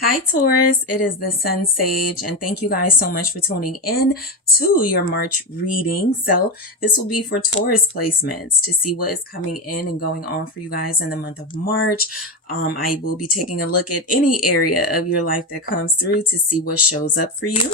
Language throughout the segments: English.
Hi, Taurus. It is the SunSage, and thank you guys so much for tuning in to your March reading. So this will be for Taurus placements to see what is coming in and going on for you guys in the month of March. I will be taking a look at any area of your life that comes through to see what shows up for you.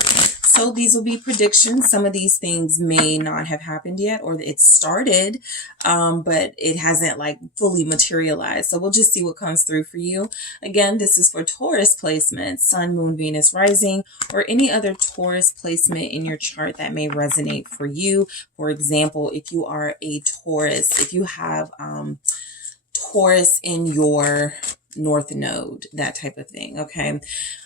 So these will be predictions. Some of these things may not have happened yet, or it started, but it hasn't like fully materialized. So we'll just see what comes through for you. Again, this is for Taurus placements, Sun, Moon, Venus, Rising, or any other Taurus placement in your chart that may resonate for you. For example, if you are a Taurus, if you have Taurus in your North Node, that type of thing, okay?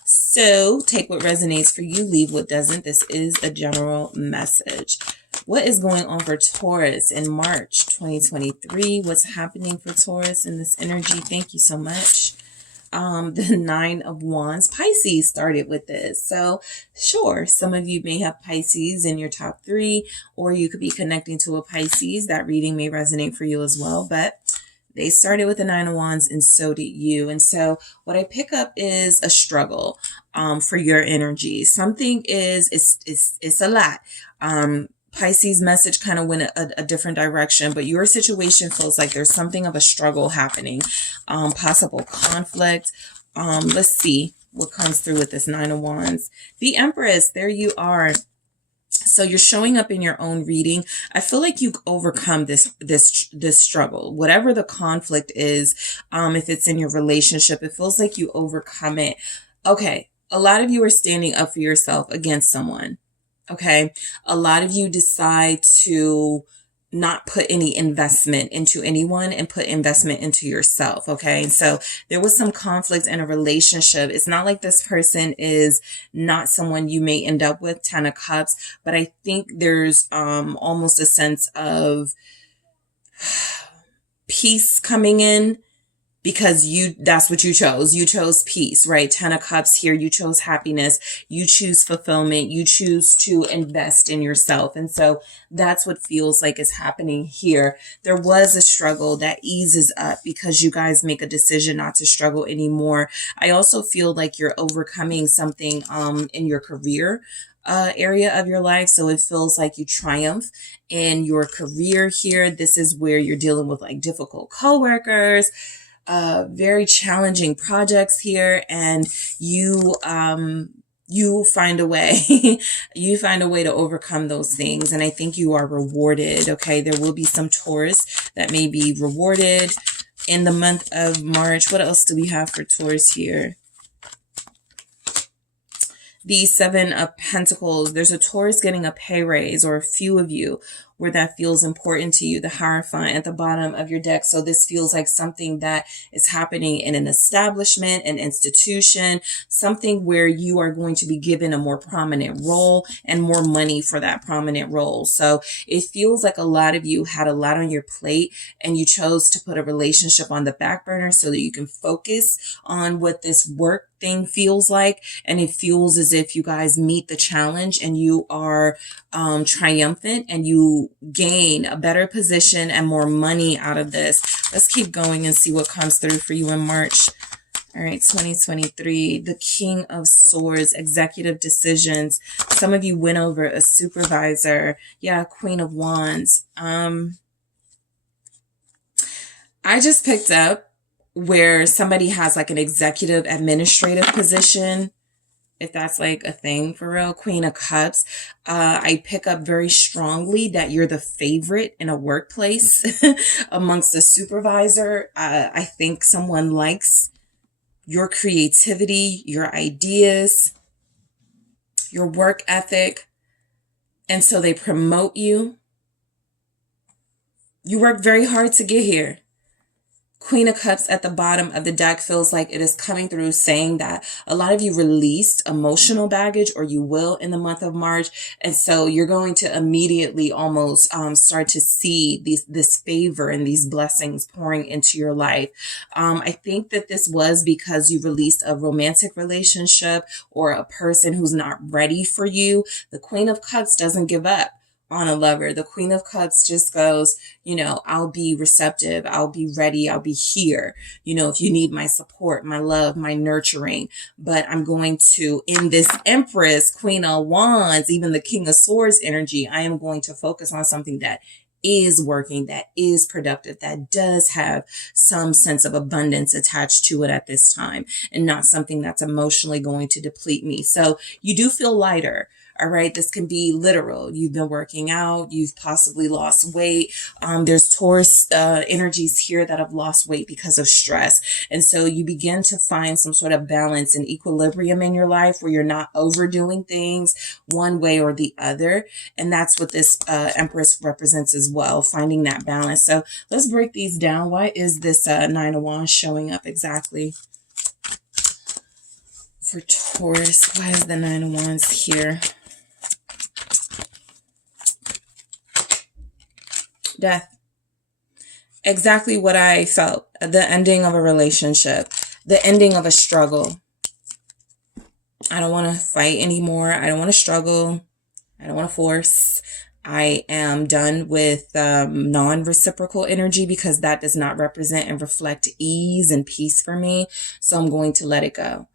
So take what resonates for you, leave what doesn't. This is a general message. What is going on for Taurus in March 2023? What's happening for Taurus in this energy? Thank you so much. The Nine of Wands. Pisces started with this. So sure, some of you may have Pisces in your top 3, or you could be connecting to a Pisces. That reading may resonate for you as well, but they started with the Nine of Wands and so did you. And so what I pick up is a struggle for your energy. Something it's a lot. Pisces message kind of went a different direction, but your situation feels like there's something of a struggle happening, possible conflict. Let's see what comes through with this Nine of Wands. The Empress, there you are. So you're showing up in your own reading. I feel like you've overcome this struggle, whatever the conflict is. If it's in your relationship, it feels like you overcome it. Okay. A lot of you are standing up for yourself against someone. Okay. A lot of you decide to not put any investment into anyone and put investment into yourself. Okay. So there was some conflict in a relationship. It's not like this person is not someone you may end up with, 10 of Cups, but I think there's almost a sense of peace coming in. Because that's what you chose. You chose peace, right? 10 of Cups here. You chose happiness. You choose fulfillment. You choose to invest in yourself. And so that's what feels like is happening here. There was a struggle that eases up because you guys make a decision not to struggle anymore. I also feel like you're overcoming something in your career area of your life. So it feels like you triumph in your career here. This is where you're dealing with like difficult coworkers, very challenging projects here, and you find a way. You find a way to overcome those things, and I think you are rewarded. Okay, there will be some Taurus that may be rewarded in the month of March. What else do we have for Taurus here? The Seven of Pentacles. There's a Taurus getting a pay raise, or a few of you where that feels important to you. The Hierophant at the bottom of your deck. So this feels like something that is happening in an establishment, an institution, something where you are going to be given a more prominent role and more money for that prominent role. So it feels like a lot of you had a lot on your plate and you chose to put a relationship on the back burner so that you can focus on what this work thing feels like. And it feels as if you guys meet the challenge and you are triumphant and you gain a better position and more money out of this. Let's keep going and see what comes through for you in March. All right, 2023, the King of Swords, executive decisions. Some of you went over a supervisor. Yeah, Queen of Wands. I just picked up where somebody has like an executive administrative position, if that's like a thing for real. Queen of Cups. I pick up very strongly that you're the favorite in a workplace amongst a supervisor. I think someone likes your creativity, your ideas, your work ethic. And so they promote you. You work very hard to get here. Queen of Cups at the bottom of the deck feels like it is coming through saying that a lot of you released emotional baggage, or you will, in the month of March. And so you're going to immediately almost start to see this favor and these blessings pouring into your life. I think that this was because you released a romantic relationship or a person who's not ready for you. The Queen of Cups doesn't give up. on a lover. The Queen of Cups just goes, you know, I'll be receptive. I'll be ready. I'll be here. You know, if you need my support, my love, my nurturing, but I'm going to, in this Empress, Queen of Wands, even the King of Swords energy, I am going to focus on something that is working, that is productive, that does have some sense of abundance attached to it at this time, and not something that's emotionally going to deplete me. So you do feel lighter. All right. This can be literal. You've been working out. You've possibly lost weight. There's Taurus energies here that have lost weight because of stress. And so you begin to find some sort of balance and equilibrium in your life where you're not overdoing things one way or the other. And that's what this Empress represents as well, finding that balance. So let's break these down. Why is this Nine of Wands showing up exactly for Taurus? Why is the Nine of Wands here? Death. Exactly what I felt. The ending of a relationship. The ending of a struggle. I don't want to fight anymore. I don't want to struggle. I don't want to force. I am done with non-reciprocal energy because that does not represent and reflect ease and peace for me. So I'm going to let it go.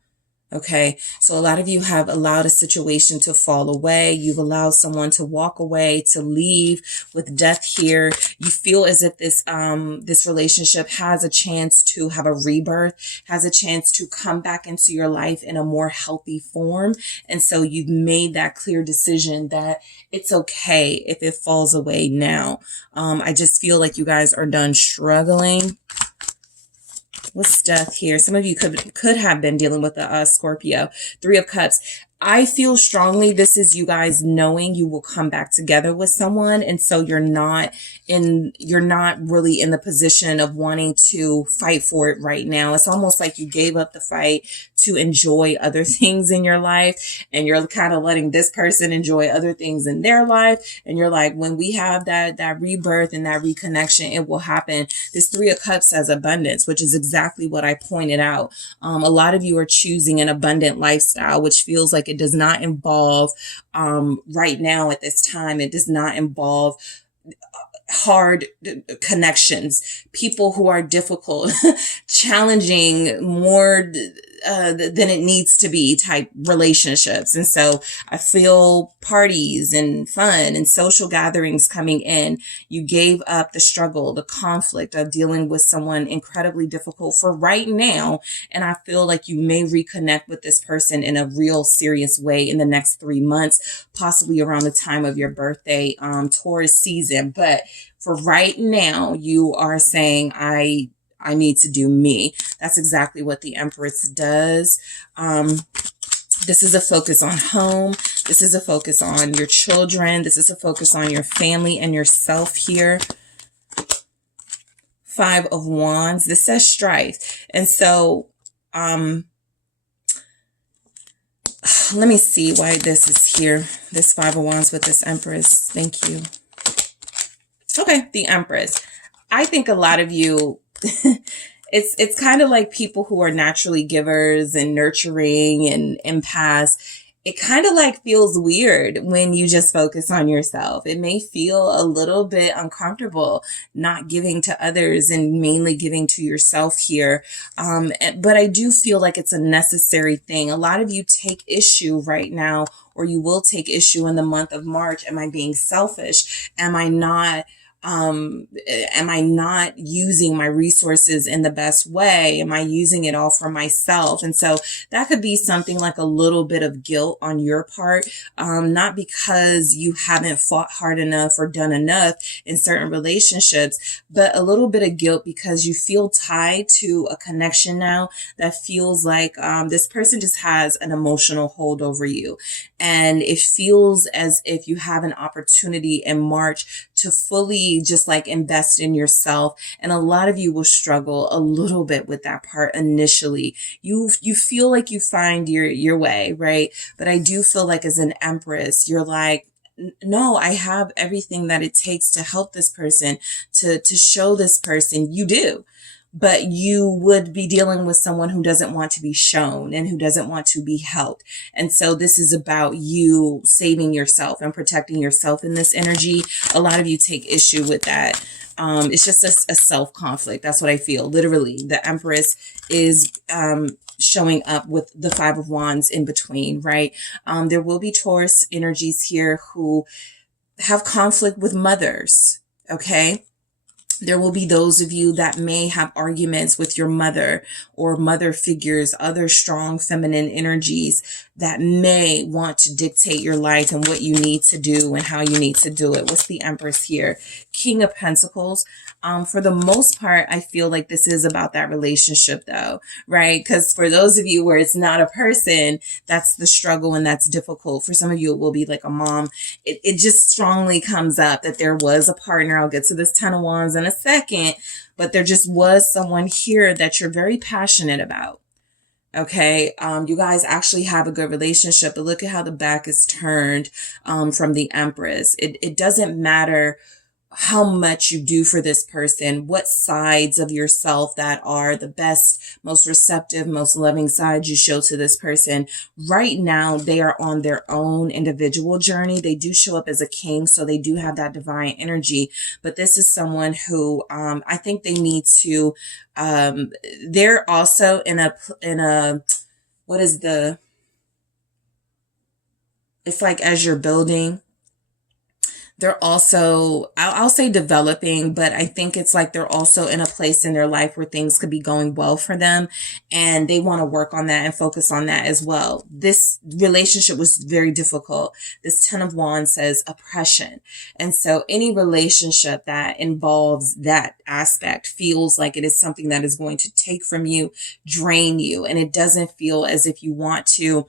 Okay, so a lot of you have allowed a situation to fall away. You've allowed someone to walk away, to leave. With death here, you feel as if this relationship has a chance to have a rebirth, has a chance to come back into your life in a more healthy form. And so you've made that clear decision that it's okay if it falls away now. I just feel like you guys are done struggling. What's death here? Some of you could have been dealing with a Scorpio. Three of Cups. I feel strongly this is you guys knowing you will come back together with someone. And so you're not really in the position of wanting to fight for it right now. It's almost like you gave up the fight to enjoy other things in your life. And you're kind of letting this person enjoy other things in their life. And you're like, when we have that rebirth and that reconnection, it will happen. This Three of Cups has abundance, which is exactly what I pointed out. A lot of you are choosing an abundant lifestyle, which feels like it does not involve, right now at this time, it does not involve hard connections, people who are difficult, challenging, more than it needs to be type relationships. And so I feel parties and fun and social gatherings coming in. You gave up the struggle, the conflict of dealing with someone incredibly difficult for right now. And I feel like you may reconnect with this person in a real serious way in the next 3 months, possibly around the time of your birthday, Taurus season. But for right now, you are saying, I need to do me. That's exactly what the Empress does. This is a focus on home. This is a focus on your children. This is a focus on your family and yourself here. Five of Wands. This says strife. And so, let me see why this is here. This Five of Wands with this Empress. Thank you. Okay, the Empress. I think a lot of you, it's kind of like people who are naturally givers and nurturing and empaths. It kind of like feels weird when you just focus on yourself. It may feel a little bit uncomfortable not giving to others and mainly giving to yourself here. But I do feel like it's a necessary thing. A lot of you take issue right now, or you will take issue in the month of March. Am I being selfish? Am I not using my resources in the best way? Am I using it all for myself? And so that could be something like a little bit of guilt on your part, not because you haven't fought hard enough or done enough in certain relationships, but a little bit of guilt because you feel tied to a connection now that feels like this person just has an emotional hold over you. And it feels as if you have an opportunity in March to fully just like invest in yourself. And a lot of you will struggle a little bit with that part initially. You feel like you find your way, right? But I do feel like as an Empress, you're like, no, I have everything that it takes to help this person, to show this person. You do. but you would be dealing with someone who doesn't want to be shown and who doesn't want to be helped. And so this is about you saving yourself and protecting yourself in this energy. A lot of you take issue with that. It's just a self-conflict. That's what I feel. Literally, the Empress is showing up with the Five of Wands in between, right? There will be Taurus energies here who have conflict with mothers, okay? There will be those of you that may have arguments with your mother or mother figures, other strong feminine energies that may want to dictate your life and what you need to do and how you need to do it. What's the Empress here? King of Pentacles. For the most part, I feel like this is about that relationship though, right? Because for those of you where it's not a person, that's the struggle and that's difficult. For some of you, it will be like a mom. It just strongly comes up that there was a partner. I'll get to this Ten of Wands in a second, but there just was someone here that you're very passionate about. Okay. You guys actually have a good relationship, but look at how the back is turned, from the Empress. It doesn't matter how much you do for this person, what sides of yourself that are the best, most receptive, most loving sides you show to this person. Right now, they are on their own individual journey. They do show up as a king, so they do have that divine energy. But this is someone who I think they need to, they're also in a, what is the, it's like as you're building, they're also, I'll say developing, but I think it's like they're also in a place in their life where things could be going well for them. And they want to work on that and focus on that as well. This relationship was very difficult. This Ten of Wands says oppression. And so any relationship that involves that aspect feels like it is something that is going to take from you, drain you. And it doesn't feel as if you want to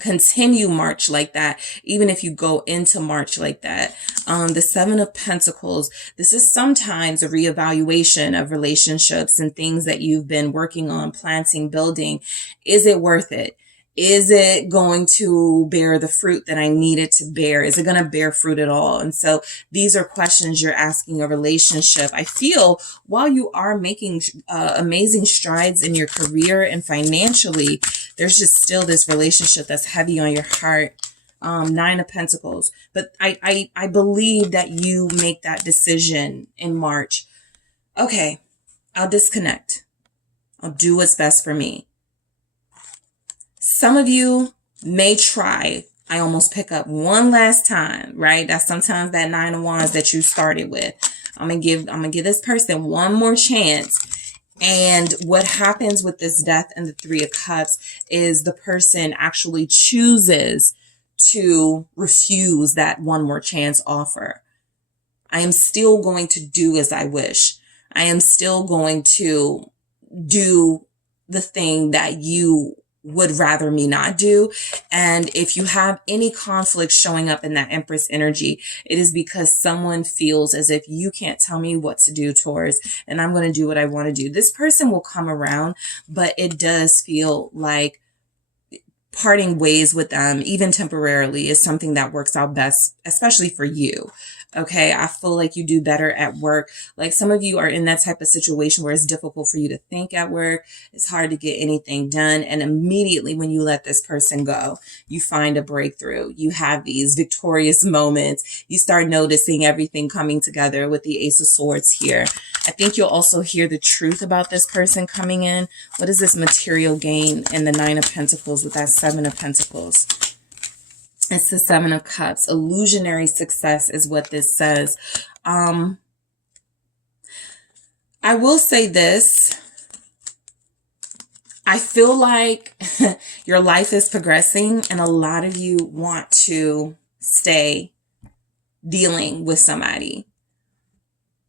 continue March like that, even if you go into March like that. The Seven of Pentacles, this is sometimes a reevaluation of relationships and things that you've been working on, planting, building. Is it worth it? Is it going to bear the fruit that I need it to bear? Is it going to bear fruit at all? And so these are questions you're asking a relationship. I feel while you are making amazing strides in your career and financially, there's just still this relationship that's heavy on your heart. Nine of Pentacles. But I believe that you make that decision in March. Okay, I'll disconnect. I'll do what's best for me. Some of you may try. I almost pick up one last time, right? That's sometimes that Nine of Wands that you started with. I'm gonna give this person one more chance. And what happens with this Death and the Three of Cups is the person actually chooses to refuse that one more chance offer. I am still going to do as I wish. I am still going to do the thing that you would rather me not do. And if you have any conflict showing up in that Empress energy, it is because someone feels as if you can't tell me what to do, Taurus, and I'm going to do what I want to do. This person will come around, but it does feel like parting ways with them, even temporarily, is something that works out best, especially for you. Okay, I feel like you do better at work. Like some of you are in that type of situation where it's difficult for you to think at work. It's hard to get anything done. And immediately when you let this person go, you find a breakthrough. You have these victorious moments. You start noticing everything coming together with the Ace of Swords here. I think you'll also hear the truth about this person coming in. What is this material gain in the Nine of Pentacles with that Seven of Pentacles? It's the Seven of Cups. Illusionary success is what this says. I will say this. I feel like your life is progressing and a lot of you want to stay dealing with somebody.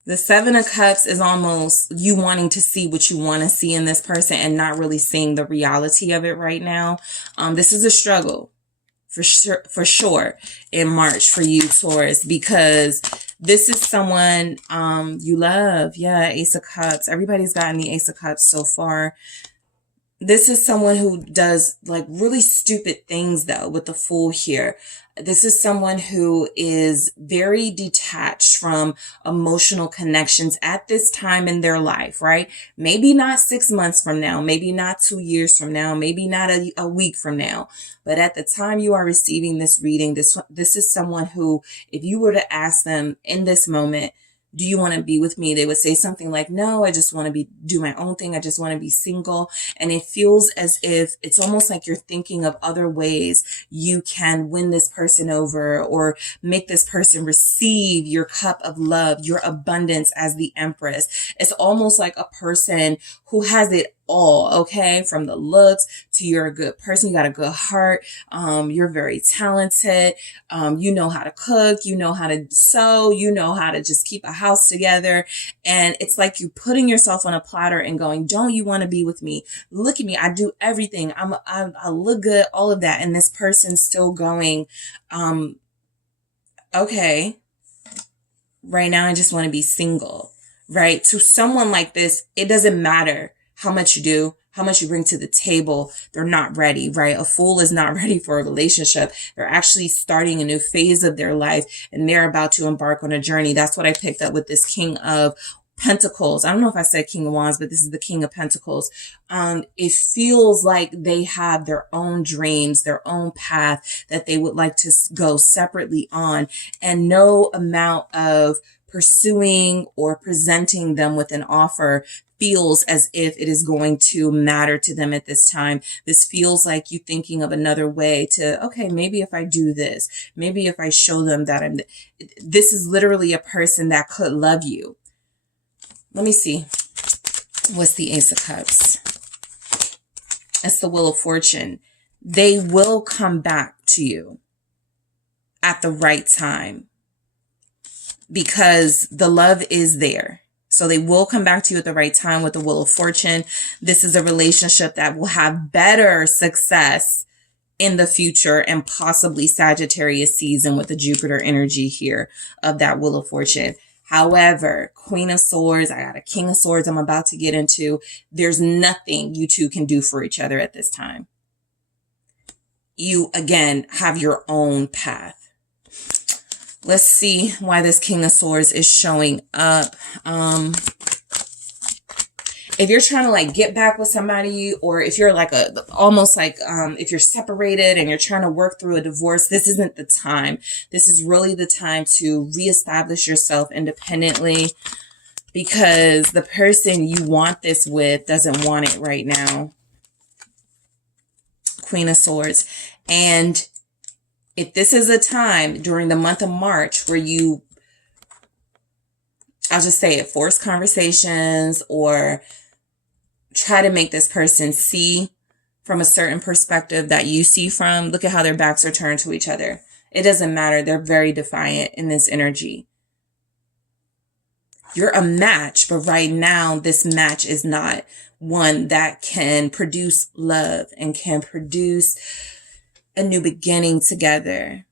The Seven of Cups is almost you wanting to see what you want to see in this person and not really seeing the reality of it right now. This is a struggle. For sure in March for you, Taurus, because this is someone you love. Yeah, Ace of Cups. Everybody's gotten the Ace of Cups so far. This is someone who does like really stupid things though with the Fool here. This is someone who is very detached from emotional connections at this time in their life, right? Maybe not 6 months from now, maybe not 2 years from now, maybe not a week from now. But at the time you are receiving this reading, this is someone who, if you were to ask them in this moment, do you want to be with me? They would say something like, no, I just want to do my own thing. I just want to be single. And it feels as if it's almost like you're thinking of other ways you can win this person over or make this person receive your cup of love, your abundance as the Empress. It's almost like a person who has it all, okay? From the looks to you're a good person, you got a good heart, you're very talented, you know how to cook, you know how to sew, you know how to just keep a house together. And it's like you putting yourself on a platter and going, don't you want to be with me? Look at me, I do everything, I look good, all of that. And this person's still going, okay, right now I just want to be single, right? To someone like this, it doesn't matter how much you do, how much you bring to the table. They're not ready, right? A Fool is not ready for a relationship. They're actually starting a new phase of their life and they're about to embark on a journey. That's what I picked up with this King of Pentacles. I don't know if I said King of Wands, but this is the King of Pentacles. It feels like they have their own dreams, their own path that they would like to go separately on, and no amount of pursuing or presenting them with an offer feels as if it is going to matter to them at this time. This feels like you thinking of another way to, okay, maybe if I do this, maybe if I show them that this is literally a person that could love you. Let me see. What's the Ace of Cups? It's the Wheel of Fortune. They will come back to you at the right time because the love is there. So they will come back to you at the right time with the Wheel of Fortune. This is a relationship that will have better success in the future and possibly Sagittarius season with the Jupiter energy here of that Wheel of Fortune. However, Queen of Swords, I got a King of Swords I'm about to get into. There's nothing you two can do for each other at this time. You, again, have your own path. Let's see why this King of Swords is showing up. If you're trying to like get back with somebody, or if you're like almost like, if you're separated and you're trying to work through a divorce, this isn't the time. This is really the time to reestablish yourself independently, because the person you want this with doesn't want it right now. Queen of Swords. And if this is a time during the month of March where you, I'll just say it, force conversations or try to make this person see from a certain perspective that you see from, look at how their backs are turned to each other. It doesn't matter. They're very defiant in this energy. You're a match, but right now this match is not one that can produce love and can produce a new beginning together.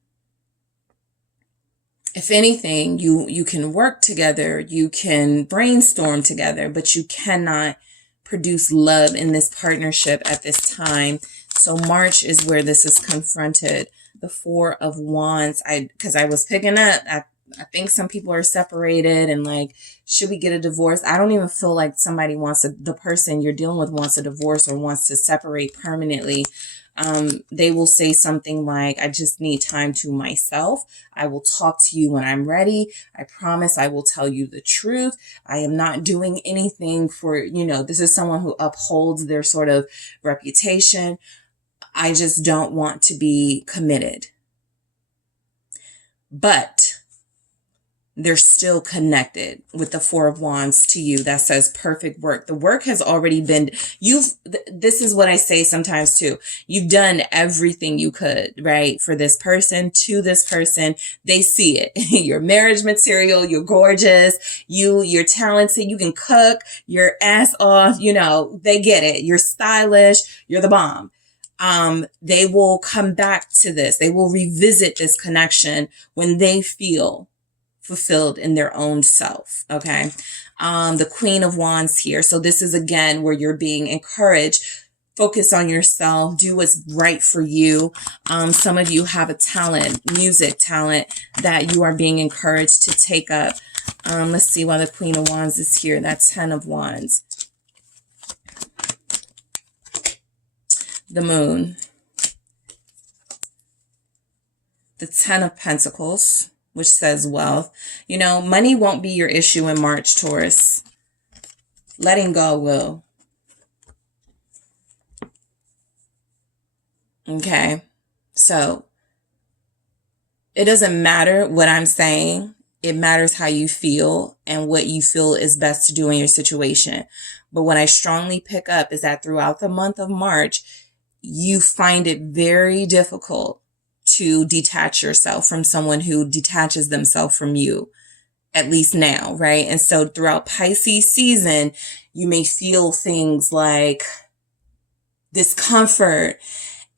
If anything, you can work together, you can brainstorm together, but you cannot produce love in this partnership at this time. So March is where this is confronted. The Four of Wands, because I was picking up, I think some people are separated and like, should we get a divorce? I don't even feel like somebody the person you're dealing with wants a divorce or wants to separate permanently. They will say something like, I just need time to myself. I will talk to you when I'm ready. I promise I will tell you the truth. I am not doing anything for, this is someone who upholds their sort of reputation. I just don't want to be committed. But they're still connected with the Four of Wands to you. That says perfect work. The work has already been, this is what I say sometimes too. You've done everything you could, right? For this person, to this person. They see it. You're marriage material. You're gorgeous. You're talented. You can cook your ass off. They get it. You're stylish. You're the bomb. They will come back to this. They will revisit this connection when they feel fulfilled in their own self. Okay. The Queen of Wands here. So this is again where you're being encouraged focus on yourself, do what's right for you. Some of you have a talent, music talent, that you are being encouraged to take up. Let's see why the Queen of Wands is here. That's 10 of Wands. The Moon. The 10 of Pentacles, which says wealth. You know, money won't be your issue in March, Taurus. Letting go will. Okay. So it doesn't matter what I'm saying. It matters how you feel and what you feel is best to do in your situation. But what I strongly pick up is that throughout the month of March, you find it very difficult to detach yourself from someone who detaches themselves from you, at least now, right? And so throughout Pisces season, you may feel things like discomfort,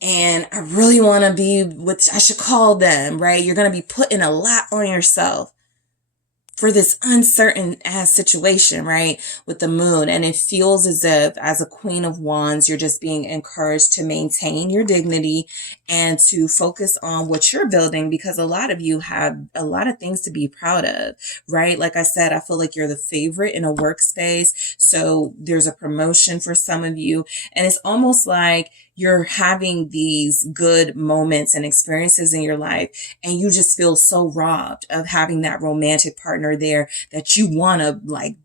and I really want to be what I should call them, right? You're going to be putting a lot on yourself for this uncertain ass situation, right? With the Moon. And it feels as if, as a Queen of Wands, you're just being encouraged to maintain your dignity and to focus on what you're building, because a lot of you have a lot of things to be proud of, right? Like I said, I feel like you're the favorite in a workspace. So there's a promotion for some of you. And it's almost like you're having these good moments and experiences in your life, and you just feel so robbed of having that romantic partner there that you want to like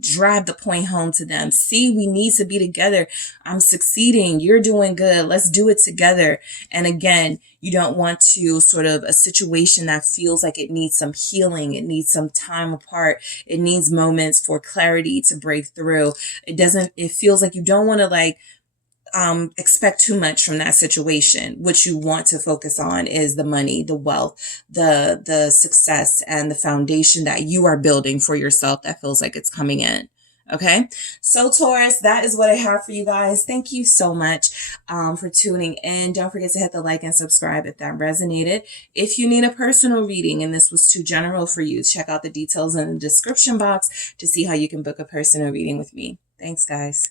drive the point home to them. See, we need to be together. I'm succeeding. You're doing good. Let's do it together. And again, you don't want to sort of a situation that feels like it needs some healing. It needs some time apart. It needs moments for clarity to break through. It feels like you don't want to like, expect too much from that situation. What you want to focus on is the money, the wealth, the success, and the foundation that you are building for yourself that feels like it's coming in. Okay. So Taurus, that is what I have for you guys. Thank you so much, for tuning in. Don't forget to hit the like and subscribe if that resonated. If you need a personal reading and this was too general for you, check out the details in the description box to see how you can book a personal reading with me. Thanks, guys.